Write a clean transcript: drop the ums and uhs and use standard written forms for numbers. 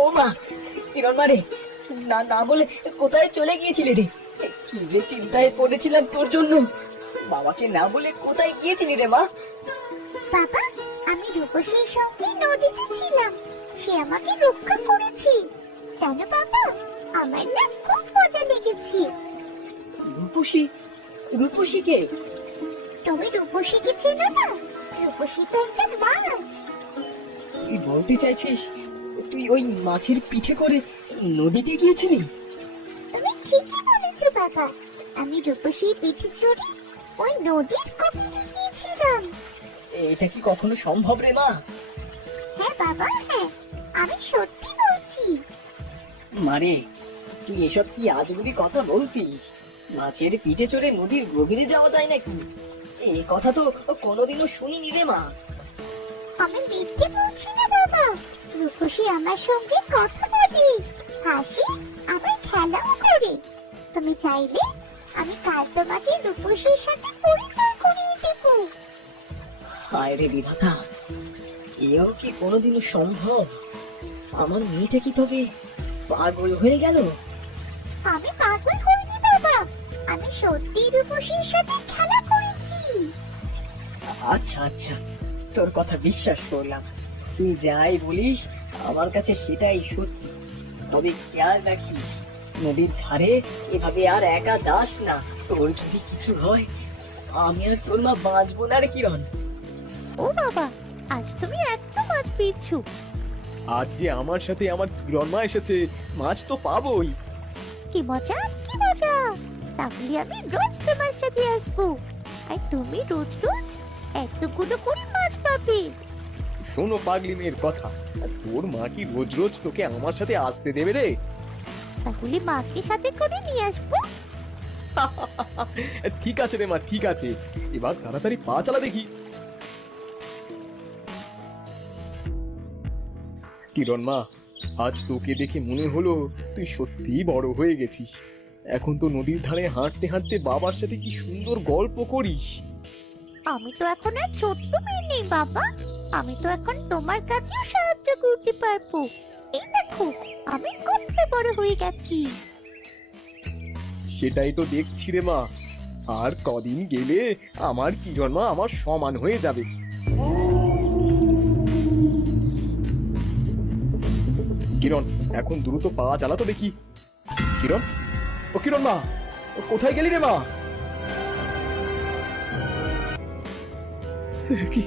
ও মা, কিরণ মারে, না না বলে কোথায় চলে গিয়েছিলে রে? কি যে চিন্তায় পড়েছিলাম তোর জন্য। বাবাকে না বলে কোথায় গিয়েছিলি রে মা? বাবা, আমি রূপসীর সঙ্গে নদীতে ছিলাম, সে আমাকে রক্ষা করেছে। জানো বাবা, আমার না খুব মজা লেগেছে। রূপসী? রূপসীকে? তুমি রূপসীকে চেনো না? রূপসী তো একটা মাছ। তুই বলতে চাইছিস তুই ওই মাছের পিঠে করে নদীতে গিয়েছিলি? তুমি ঠিকই বলেছো বাবা, আমি রূপসীর পিঠে চড়ে ওই নদীর গভীরে গিয়েছিলাম। এটা কি কখনো সম্ভব রে মা? হ্যাঁ বাবা, হ্যাঁ, আমি সত্যি বলছি। মারে, তুই এসব কি আজগুবি কথা বলছিস? মাছের পিঠে চড়ে নদীর গভীরে যাওয়া যায় নাকি? এই কথা তো কোনোদিনও শুনিনি রে মা। আমি মিথ্যে বলছি না বাবা, রূপসী আমার সঙ্গে কথা বলে, হাসে, আবার খেলাও করে। তুমি চাইলে আমি কাল তোমাকে রূপসীর সাথে পরিচয় করিয়ে দেব। হায় রে বিধাতা, এও কি কোনোদিনও সম্ভব? আমার মেয়েটা কি তবে পাগল হয়ে গেল? আমি পাগল হইনি বাবা, আমি সত্যি রূপসীর সাথে খেলা করেছি। আচ্ছা আচ্ছা, তোর কথা বিশ্বাস করলাম। তুই যাই বলিস আমার কাছে সেটাই সত্যি। তবে খেয়াল রাখিস, নদীর ধারে এভাবে আর একা যাস না। তোর যদি কিছু হয়, আমি আর তোর মা বাঁচবো না রে কিরণ। ও বাবা, আজ তুমি এত মাছ পেয়েছো? আজ যে আমার সাথে আমার কিরণ মা এসেছে, মাছ তো পাবোই। কি মজা, কি মজা! তাহলে আমি রোজ তোমার সাথে আসবো, আর তুমি রোজ রোজ এতগুলো করে মাছ পাবে। শোনো পাগলি মেয়ের কথা, তোর মা কি রোজ রোজ তোকে আমার সাথে আসতে দেবে রে? তাহলে মাকে সাথে করে নিয়ে আসবো। ঠিক আছে রে মা, ঠিক আছে, এবার তাড়াতাড়ি পা চালা দেখি। কিরণ মা, আজ তোকে দেখে মনে হলো তুই সত্যিই বড় হয়ে গেছিস। এখন তো নদীর ধারে হাঁটতে হাঁটতে বাবার সাথে কি সুন্দর গল্প করিস। আমি তো এখন আর ছোট্ট মেয়ে নেই বাবা, আমি তো এখন তোমার কাছেও সাহায্য করতে পারবো। এই দেখো, আমি কত বড় হয়ে গেছি। সেটাই তো দেখছি রে মা, আর কদিন গেলে আমার কিরণ মা আমার সমান হয়ে যাবে। কিরণ, এখন দ্রুত পা চালাতো দেখি। কিরণ, ও কিরণ মা, ও কোথায় গেলি রে মা? কি